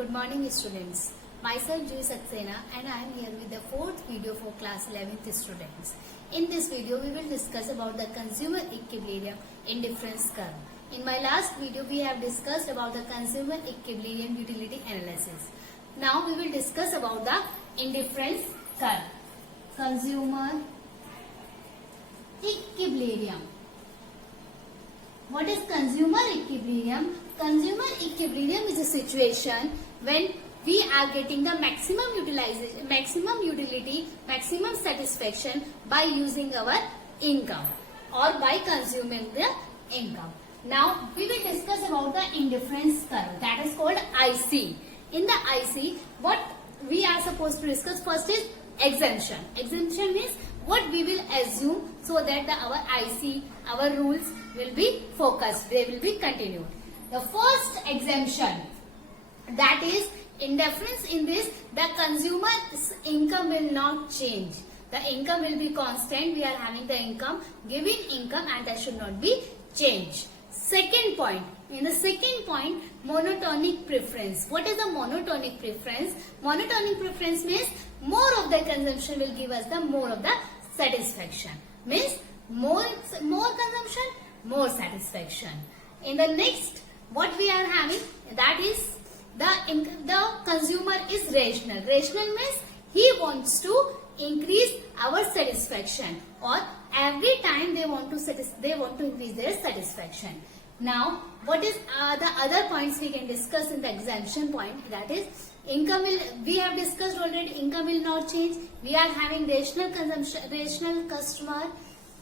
Good morning students. Myself Joy Saxena and I am here with the fourth video for class 11th students. In this video we will discuss about the consumer equilibrium indifference curve. In my last video we have discussed about the consumer equilibrium utility analysis. Now we will discuss about the indifference curve. Consumer equilibrium. What is consumer equilibrium? Consumer equilibrium is a situation when we are getting the maximum utilization, maximum utility, maximum satisfaction by using our income or by consuming the income. Now we will discuss about the indifference curve, that is called IC. In the IC, what we are supposed to discuss first is exemption. Exemption means what we will assume so that our IC, our rules will be focused, they will be continued. The first exemption, that is indifference. In this, the consumer's income will not change. The income will be constant. We are having the income, giving income, and that should not be changed. Second point, in the second point, monotonic preference. What is the monotonic preference? Monotonic preference means more of the consumption will give us the more of the satisfaction. Means more consumption, more satisfaction. In the next, what we are having, that is the consumer is rational. Rational means he wants to increase our satisfaction, or every time they want to increase their satisfaction. Now, what is the other points we can discuss in the exemption point? That is income will, we have discussed already, income will not change. We are having rational consumption, rational customer.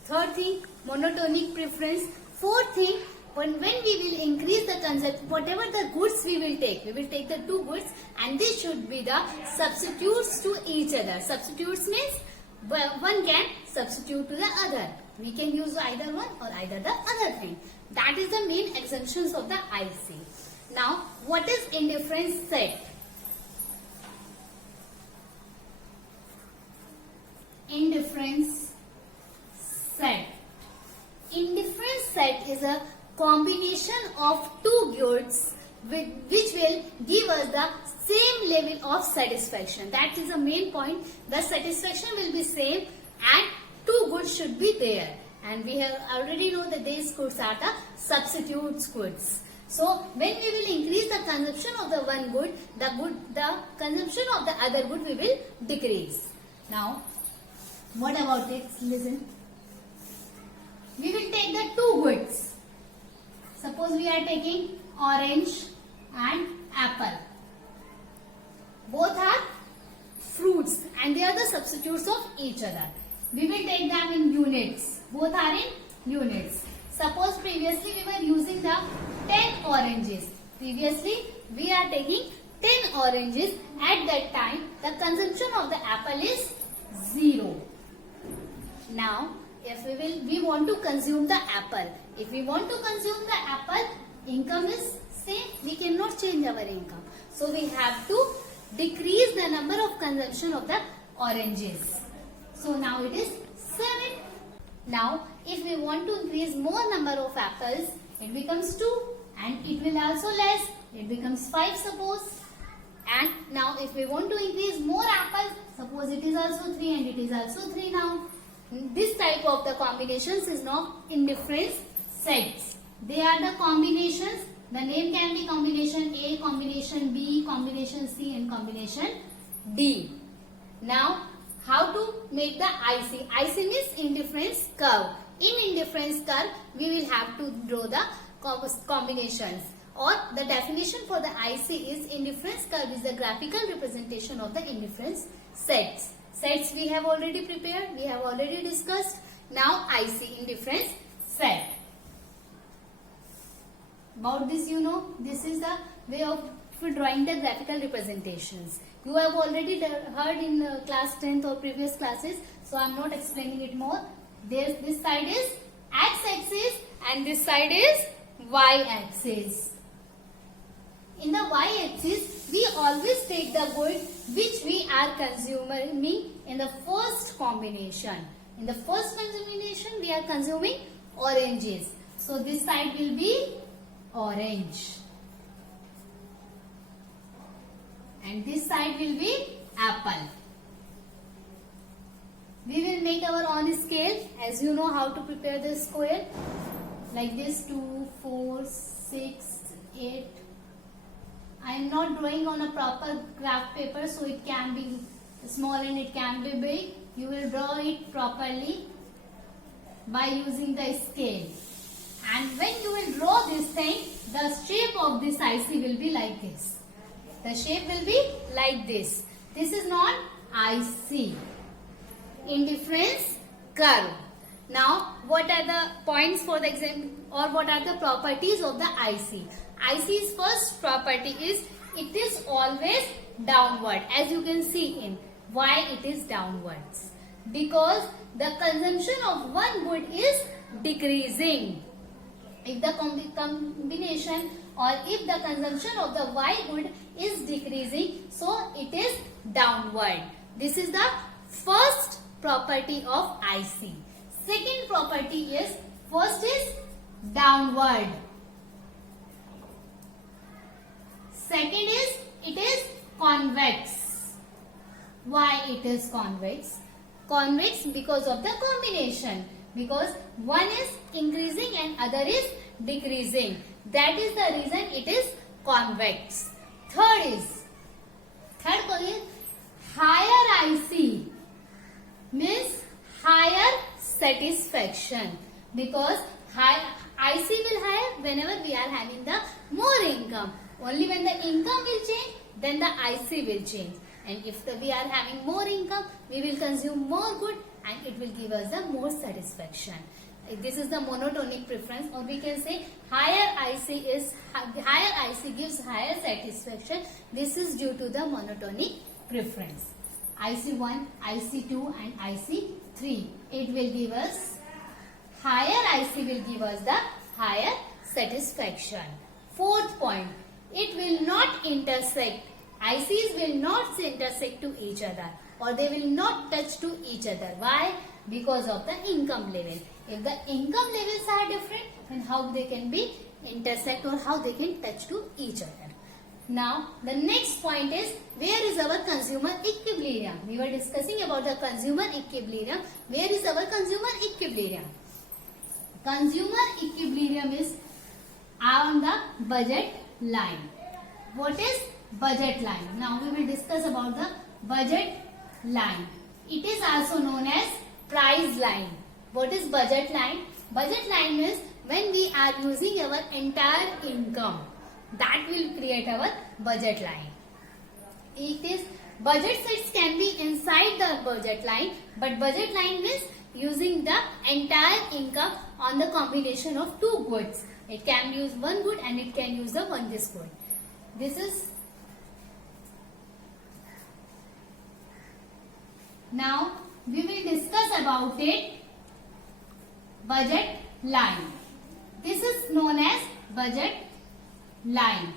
Third thing, monotonic preference. Fourth thing, when we will increase the consumption, whatever the goods we will take the two goods, and this should be the substitutes to each other. Substitutes means one can substitute to the other. We can use either one or either the other thing. That is the main exemptions of the IC. Now, what is indifference set? Indifference set. Indifference set is a combination of two goods which will give us the same level of satisfaction. That is the main point. The satisfaction will be same and two goods should be there. And we have already know that these goods are the substitutes goods. So when we will increase the consumption of the one good, the consumption of the other good we will decrease. Now, what about it? Listen. We will take the two goods. Suppose we are taking orange and apple. Both are fruits and they are the substitutes of each other. We will take them in units. Both are in units. Suppose previously we were using the 10 oranges. Previously we are taking 10 oranges. At that time the consumption of the apple is 0. Now if we want to consume the apple. If we want to consume the apple, income is same. We cannot change our income. So we have to decrease the number of consumption of the oranges. So now it is 7. Now if we want to increase more number of apples, it becomes 2 and it will also less. It becomes 5 suppose. And now if we want to increase more apples, suppose it is also 3 and it is also 3 now. This type of the combinations is now indifference sets. They are the combinations. The name can be combination A, combination B, combination C and combination D. Now, how to make the IC? IC means indifference curve. In indifference curve, we will have to draw the combinations. Or the definition for the IC is indifference curve is the graphical representation of the indifference sets. Sets we have already prepared, we have already discussed. Now IC, indifference set. About this you know, this is the way of drawing the graphical representations. You have already heard in class 10th or previous classes, so I am not explaining it more. This side is x-axis and this side is y-axis. In the y-axis, we always take the good which we are consuming in the first combination. In the first combination, we are consuming oranges. So this side will be orange. and this side will be apple. We will make our own scale, as you know how to prepare the square, like this: 2, 4, 6, 8. I am not drawing on a proper graph paper, so it can be small and it can be big. You will draw it properly by using the scale. And when you will draw this thing, the shape of this IC will be like this. The shape will be like this. This is not IC. Indifference curve. Now, what are the points for the exam, or what are the properties of the IC? IC's first property is it is always downward. As you can see in why it is downwards, because the consumption of one good is decreasing. If the combination or if the consumption of the Y good is decreasing, so it is downward. This is the first property of IC. Second property is, first is downward. Second is it is convex. Why it is convex? Convex because of the combination. Because one is increasing and other is decreasing. That is the reason it is convex. Third one is higher IC means higher satisfaction, because IC will higher whenever we are having the more income. Only when the income will change, then the IC will change. And if we are having more income, we will consume more good and it will give us the more satisfaction. This is the monotonic preference, or we can say higher IC gives higher satisfaction. This is due to the monotonic preference. IC1, IC2 and IC3. It will give us higher IC will give us the higher satisfaction. Fourth point, it will not intersect. ICs will not intersect to each other, or they will not touch to each other. Why? Because of the income level. If the income levels are different, then how they can be intersect or how they can touch to each other. Now, the next point is, where is our consumer equilibrium? We were discussing about the consumer equilibrium. Where is our consumer equilibrium? Consumer equilibrium is on the budget line. What is budget line? Now, we will discuss about the budget line. It is also known as price line. What is budget line? Budget line means when we are using our entire income, that will create our budget line. It is budget sets can be inside the budget line, but budget line means using the entire income on the combination of two goods. It can use one good and it can use the one this good. This is now we will discuss about it. Budget line. This is known as budget line.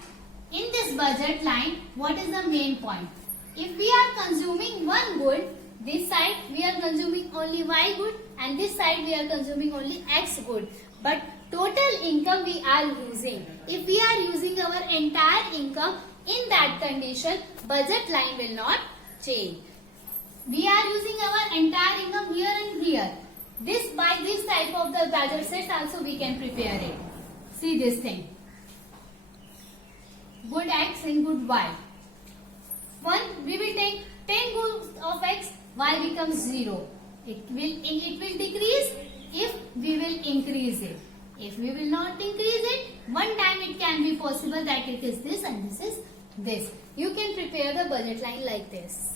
In this budget line, what is the main point? If we are consuming one good, this side we are consuming only Y good and this side we are consuming only X good. But total income we are using. If we are using our entire income, in that condition, budget line will not change. We are using our entire income here and here. By this type of the budget sets also we can prepare it. See this thing. Good X and good Y. We will take 10 goods of X, Y becomes 0. It will decrease if we will increase it. If we will not increase it, one time it can be possible that it is this and this is this. You can prepare the budget line like this.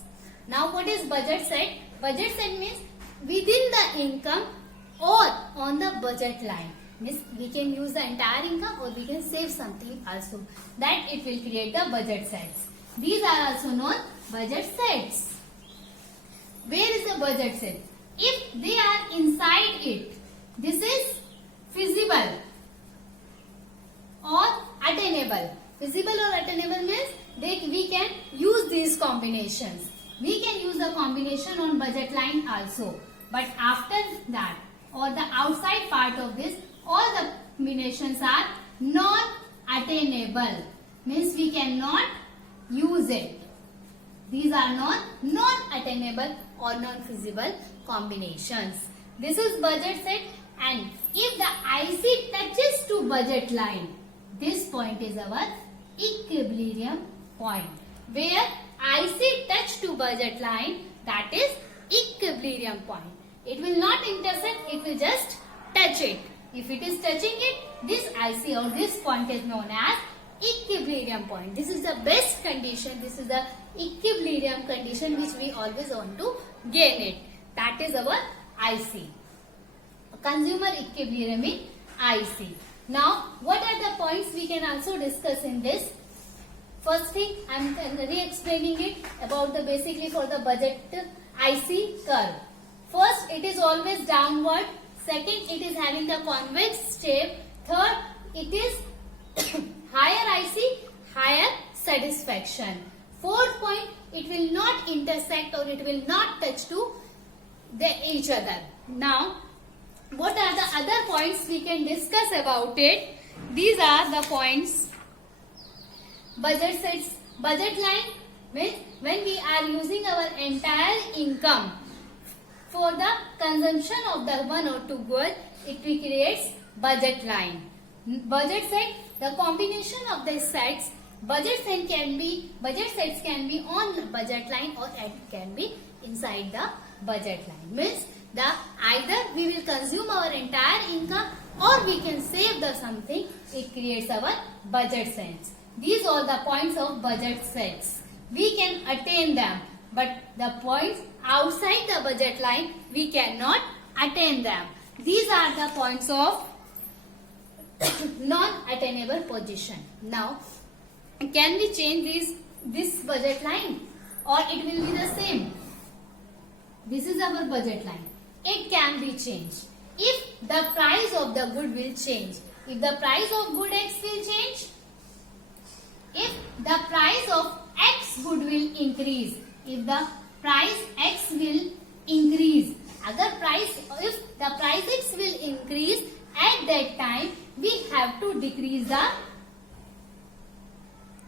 Now what is budget set? Budget set means within the income or on the budget line. Means we can use the entire income or we can save something also. That it will create the budget sets. These are also known budget sets. Where is the budget set? If they are inside it, this is feasible or attainable. Feasible or attainable means we can use these combinations. We can use the combination on budget line also. But after that or the outside part of this, all the combinations are non-attainable. Means we cannot use it. These are non-attainable or non-feasible combinations. This is budget set, and if the IC touches to budget line, this point is our equilibrium point. Where IC touch to budget line, that is equilibrium point. It will not intersect, it will just touch it. If it is touching it, this IC or this point is known as equilibrium point. This is the best condition. This is the equilibrium condition which we always want to gain it. That is our IC. Consumer equilibrium in IC. Now, what are the points we can also discuss in this? First thing, I am re-explaining it about the basically for the budget IC curve. First, it is always downward. Second, it is having the convex shape. Third, it is higher IC, higher satisfaction. Fourth point, it will not intersect or it will not touch to each other. Now, what are the other points we can discuss about it? These are the points. Budget sets, budget line means when we are using our entire income for the consumption of the one or two goods, it creates budget line. Budget set, the combination of the sets, budget sets can be on budget line or it can be inside the budget line. Means either we will consume our entire income or we can save the something. It creates our budget sets. These are the points of budget sets. We can attain them, but the points outside the budget line, we cannot attain them. These are the points of non-attainable position. Now, can we change this budget line or it will be the same? This is our budget line. It can be changed. If the price of the good will change, if the price of good X will change, if the price of X good will increase, if the price X will increase, if the price X will increase, at that time we have to decrease the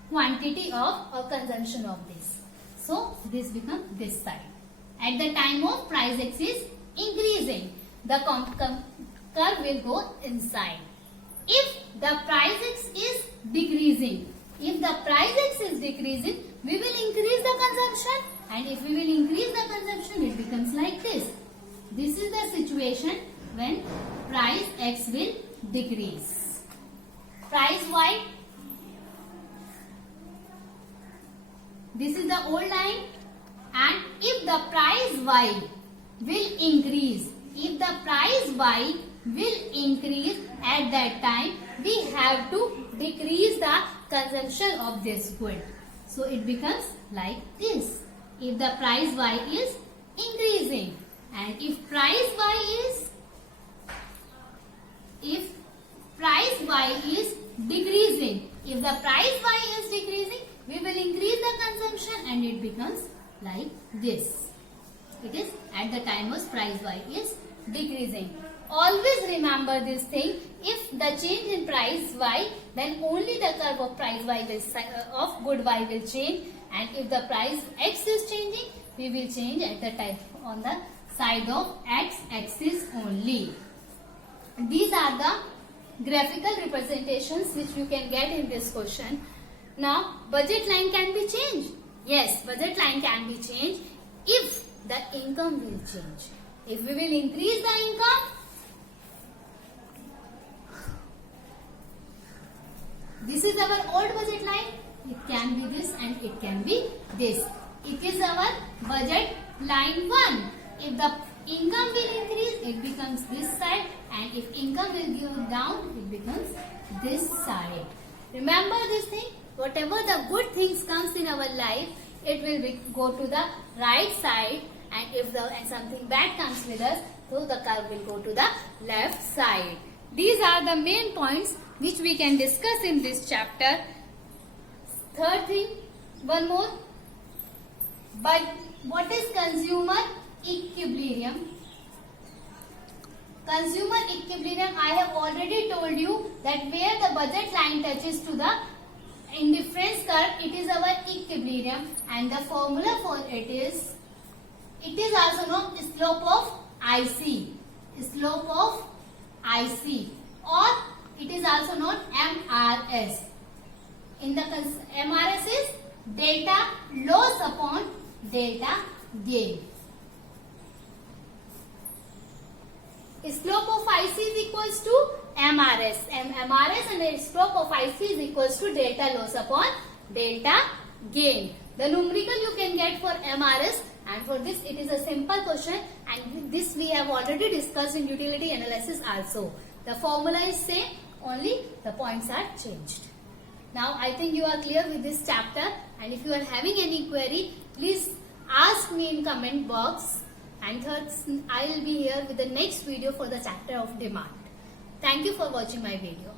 quantity of or consumption of this. So this becomes this side. At the time of price X is increasing, the curve will go inside. If the price X is decreasing, if the price X is decreasing, we will increase the consumption, and if we will increase the consumption, it becomes like this. This is the situation when price X will decrease. Price Y, this is the old line, and if the price Y will increase, if the price Y will increase, at that time we have to decrease the consumption of this good. So it becomes like this. If the price Y is increasing, and if price Y is decreasing, if the price Y is decreasing, we will increase the consumption and it becomes like this. It is at the time of price Y is decreasing. Always remember this thing. If the change in price Y, then only the curve of price Y will of good Y will change, and if the price X is changing, we will change at the time on the side of X axis only. These are the graphical representations which you can get in this question. Now, budget line can be changed. Yes, budget line can be changed if the income will change. If we will increase the income, this is our old budget line. It can be this and it can be this. It is our budget line 1. If the income will increase, it becomes this side, and if income will go down, it becomes this side. Remember this thing. Whatever the good things comes in our life, it will go to the right side, and if something bad comes with us, so the curve will go to the left side. These are the main points which we can discuss in this chapter. Third thing, one more. But what is consumer equilibrium? Consumer equilibrium, I have already told you that where the budget line touches to the indifference curve, it is our equilibrium, and the formula for it is also known slope of IC. Slope of IC, or it is also known MRS. In the MRS is delta loss upon delta gain. Slope of IC is equals to MRS. MRS and the slope of IC is equals to delta loss upon delta gain. The numerical you can get for MRS, and for this it is a simple question, and this we have already discussed in utility analysis also. The formula is same, only the points are changed. Now I think you are clear with this chapter, and if you are having any query, please ask me in comment box, and third, I will be here with the next video for the chapter of demand. Thank you for watching my video.